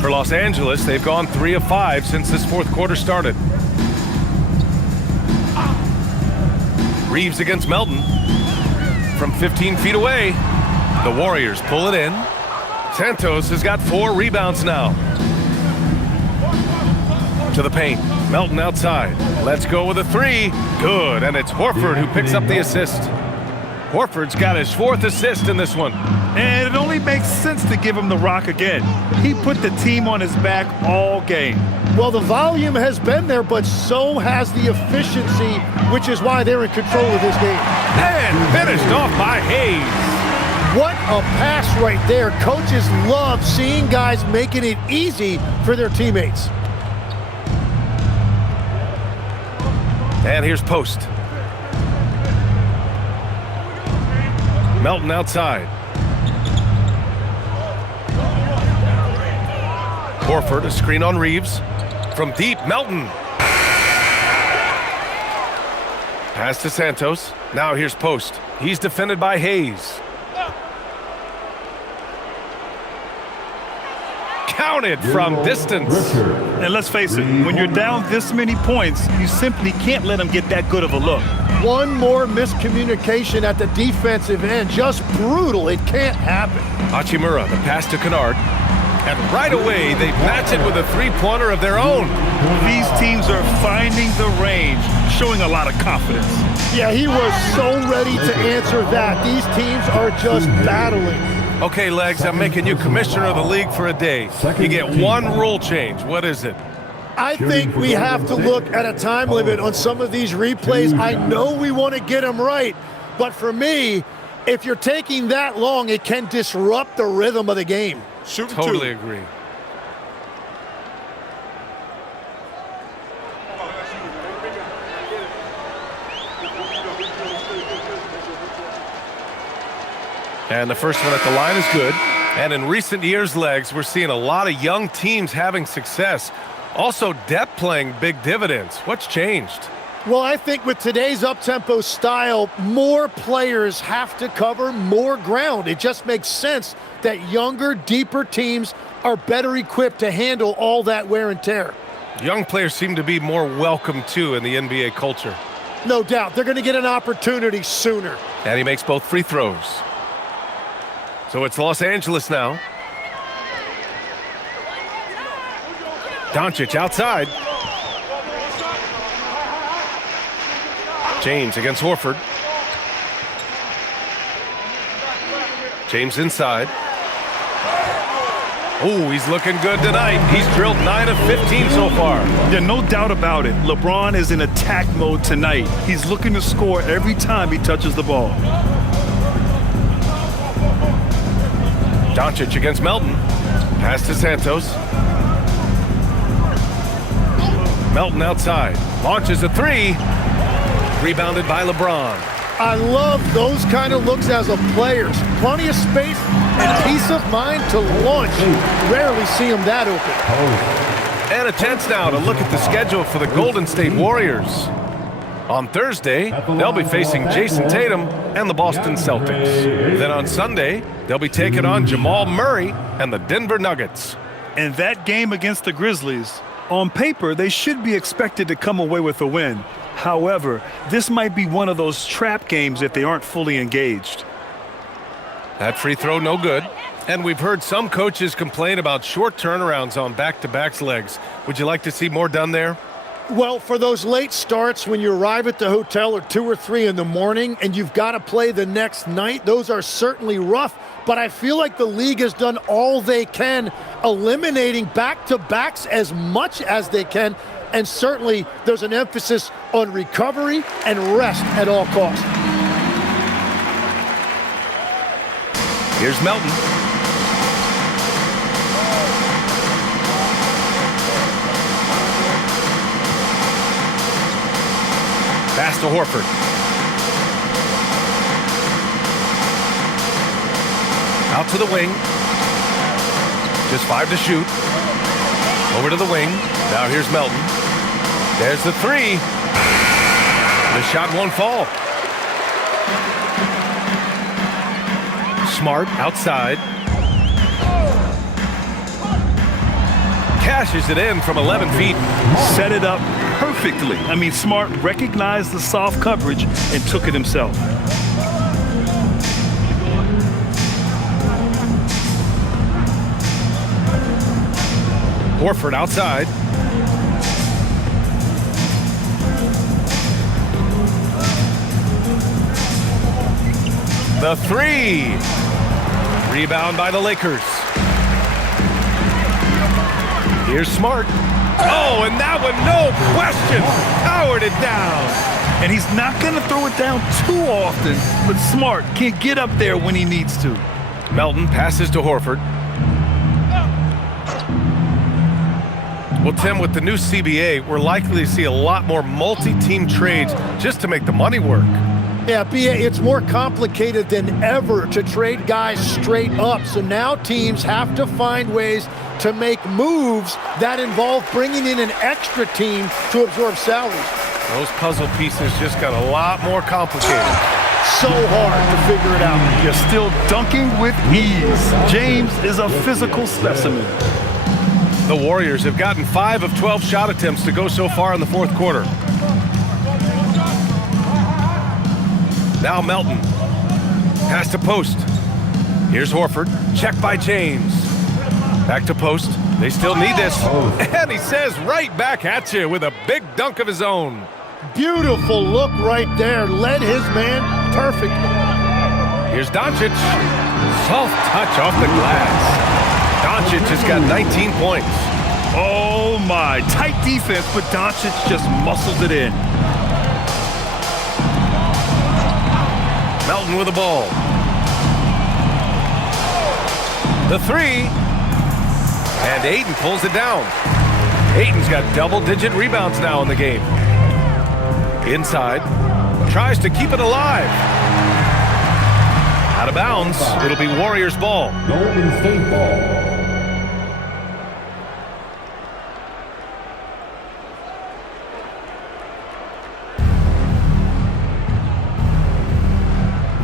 For Los Angeles, they've gone 3 of 5 since this fourth quarter started. Reeves against Melton. From 15 feet away, the Warriors pull it in. Santos has got 4 rebounds now. To the paint. Melton outside. Let's go with a 3. Good, and it's Horford who picks up the assist. Horford's got his 4th assist in this one. And it only makes sense to give him the rock again. He put the team on his back all game. Well, the volume has been there, but so has the efficiency, which is why they're in control of this game. And finished off by Hayes. What a pass right there. Coaches love seeing guys making it easy for their teammates. And here's Post. Melton outside. Horford, a screen on Reeves. From deep, Melton. Pass to Santos. Now here's Post. He's defended by Hayes. Counted from distance. And let's face it, when you're down this many points, you simply can't let them get that good of a look. One more miscommunication at the defensive end. Just brutal. It can't happen. Hachimura, the pass to Kennard. And right away, they match it with a three-pointer of their own. These teams are finding the range, showing a lot of confidence. Yeah, he was so ready to answer that. These teams are just battling. Okay, Legs, I'm making you commissioner of the league for a day. You get one rule change. What is it? I think we have to look at a time limit on some of these replays. I know we want to get them right, but for me, if you're taking that long, it can disrupt the rhythm of the game. Totally agree. And the first one at the line is good. And in recent years, Legs, we're seeing a lot of young teams having success. Also, depth playing big dividends. What's changed? Well, I think with today's up-tempo style, more players have to cover more ground. It just makes sense that younger, deeper teams are better equipped to handle all that wear and tear. Young players seem to be more welcome, too, in the NBA culture. No doubt. They're going to get an opportunity sooner. And he makes both free throws. So it's Los Angeles now. Doncic outside. James against Horford. James inside. Oh, he's looking good tonight. He's drilled 9 of 15 so far. Yeah, no doubt about it. LeBron is in attack mode tonight. He's looking to score every time he touches the ball. Doncic against Melton. Pass to Santos. Melton outside. Launches a 3. Rebounded by LeBron. I love those kind of looks as a player. Plenty of space and peace of mind to launch. Rarely see him that open. And a chance now to look at the schedule for the Golden State Warriors. On Thursday, they'll be facing Jason Tatum and the Boston Celtics. Then on Sunday, they'll be taking on Jamal Murray and the Denver Nuggets. And that game against the Grizzlies, on paper, they should be expected to come away with a win. However, this might be one of those trap games if they aren't fully engaged. That free throw no good. And we've heard some coaches complain about short turnarounds on back-to-backs legs. Would you like to see more done there? Well, for those late starts when you arrive at the hotel at 2 or 3 in the morning and you've got to play the next night, those are certainly rough. But I feel like the league has done all they can, eliminating back-to-backs as much as they can. And certainly there's an emphasis on recovery and rest at all costs. Here's Melton. Pass to Horford. Out to the wing. Just 5 to shoot. Over to the wing. Now here's Melton. There's the 3. The shot won't fall. Smart outside. Cashes it in from 11 feet. Set it up perfectly. I mean, Smart recognized the soft coverage and took it himself. Horford outside. The 3. Rebound by the Lakers. Here's Smart. Oh, and that one, no question, powered it down. And he's not going to throw it down too often, but Smart can get up there when he needs to. Melton passes to Horford. Well, Tim, with the new CBA, we're likely to see a lot more multi-team trades just to make the money work. Yeah, BA, it's more complicated than ever to trade guys straight up. So now teams have to find ways to make moves that involve bringing in an extra team to absorb salaries. Those puzzle pieces just got a lot more complicated. So hard to figure it out. You're still dunking with ease. James is a physical specimen. The Warriors have gotten 5 of 12 shot attempts to go so far in the fourth quarter. Now Melton. Pass to post. Here's Horford. Check by James. Back to post. They still need this. And he says right back at you with a big dunk of his own. Beautiful look right there. Led his man perfectly. Here's Doncic. Soft touch off the glass. Doncic has got 19 points. Oh my, tight defense, but Doncic just muscles it in. Melton with the ball. The 3. And Ayton pulls it down. Ayton's got double-digit rebounds now in the game. Inside. Tries to keep it alive. Out of bounds. It'll be Warriors ball. Golden State ball.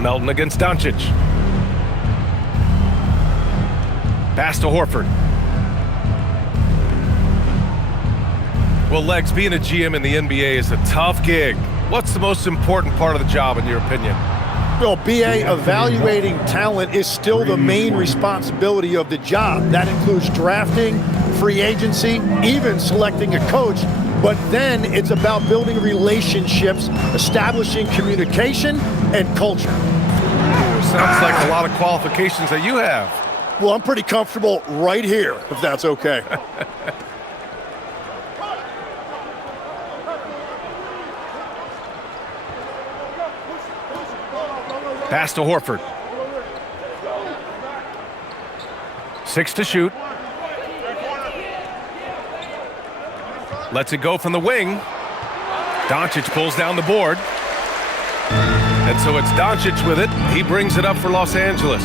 Melton against Doncic. Pass to Horford. Well, Lex, being a GM in the NBA is a tough gig. What's the most important part of the job, in your opinion? Well, BA, evaluating talent is still the main responsibility of the job. That includes drafting, free agency, even selecting a coach. But then it's about building relationships, establishing communication, and culture. Sounds like a lot of qualifications that you have. Well, I'm pretty comfortable right here, if that's okay. Pass to Horford. 6 to shoot. Lets it go from the wing. Doncic pulls down the board. And so it's Doncic with it. He brings it up for Los Angeles.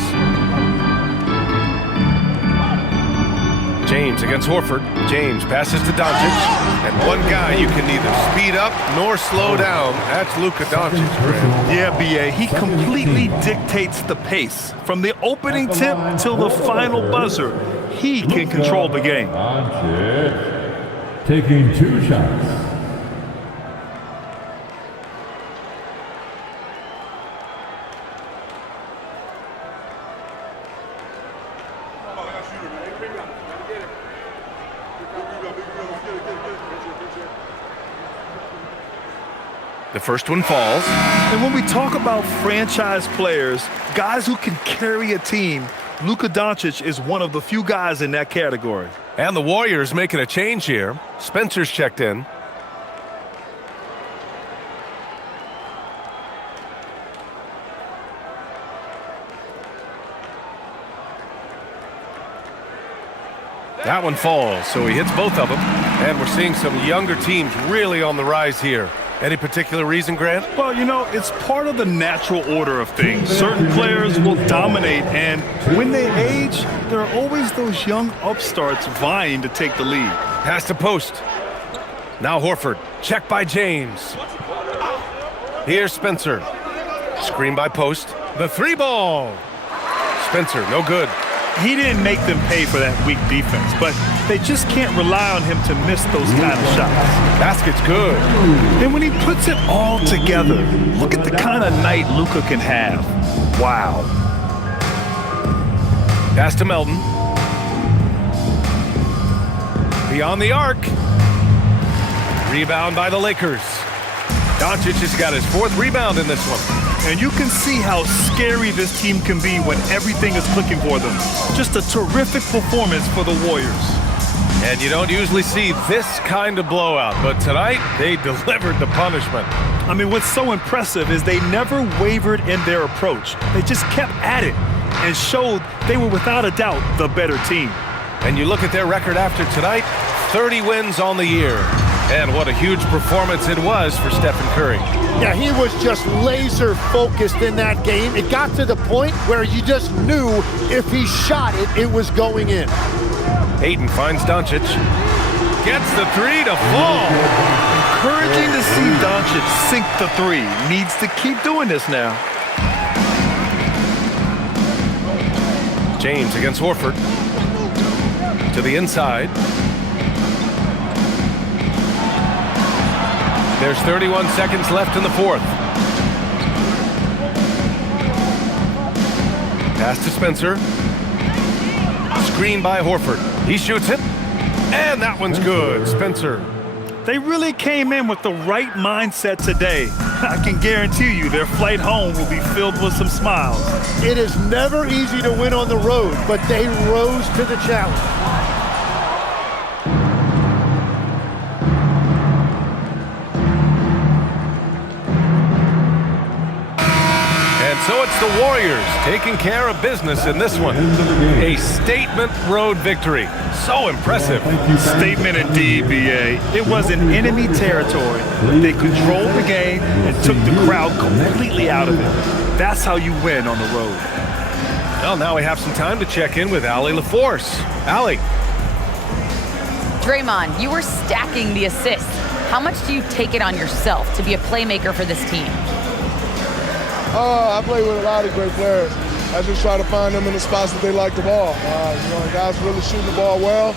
James against Horford. James passes to Doncic. And one guy you can neither speed up nor slow down. That's Luka Doncic, Grant. Yeah, BA, he completely dictates the pace. From the opening tip till the final buzzer, he can control the game. Doncic taking 2 shots. The first one falls. And when we talk about franchise players, guys who can carry a team, Luka Doncic is one of the few guys in that category. And the Warriors making a change here. Spencer's checked in. That one falls, so he hits both of them. And we're seeing some younger teams really on the rise here. Any particular reason, Grant? Well, you know, it's part of the natural order of things. Certain players will dominate, and when they age, there are always those young upstarts vying to take the lead. Pass to post. Now Horford. Check by James. Here's Spencer. Screen by post. The 3-ball. Spencer, no good. He didn't make them pay for that weak defense, but they just can't rely on him to miss those kind of shots. Basket's good. And when he puts it all together, look at the kind of night Luka can have. Wow. Pass to Melton. Beyond the arc. Rebound by the Lakers. Doncic has got his 4th rebound in this one. And you can see how scary this team can be when everything is clicking for them. Just a terrific performance for the Warriors. And you don't usually see this kind of blowout, but tonight they delivered the punishment. I mean, what's so impressive is they never wavered in their approach. They just kept at it and showed they were without a doubt the better team. And you look at their record after tonight, 30 wins on the year. And what a huge performance it was for Stephen Curry. Yeah, he was just laser focused in that game. It got to the point where you just knew if he shot it, it was going in. Ayton finds Doncic. Gets the 3 to fall. Encouraging to see Doncic sink the 3. Needs to keep doing this now. James against Horford. To the inside. There's 31 seconds left in the 4th. Pass to Spencer. Screen by Horford. He shoots it. And that one's good. Spencer. They really came in with the right mindset today. I can guarantee you their flight home will be filled with some smiles. It is never easy to win on the road, but they rose to the challenge. So it's the Warriors taking care of business in this one. A statement road victory. So impressive. Statement indeed, BA. It was in enemy territory. They controlled the game and took the crowd completely out of it. That's how you win on the road. Well, now we have some time to check in with Allie LaForce. Allie. Draymond, you were stacking the assists. How much do you take it on yourself to be a playmaker for this team? I play with a lot of great players. I just try to find them in the spots that they like the ball. Guys really shooting the ball well.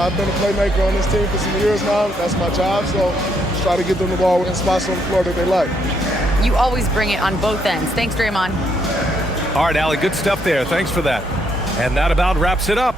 I've been a playmaker on this team for some years now. That's my job, so just try to get them the ball in spots on the floor that they like. You always bring it on both ends. Thanks, Draymond. All right, Allie, good stuff there. Thanks for that. And that about wraps it up.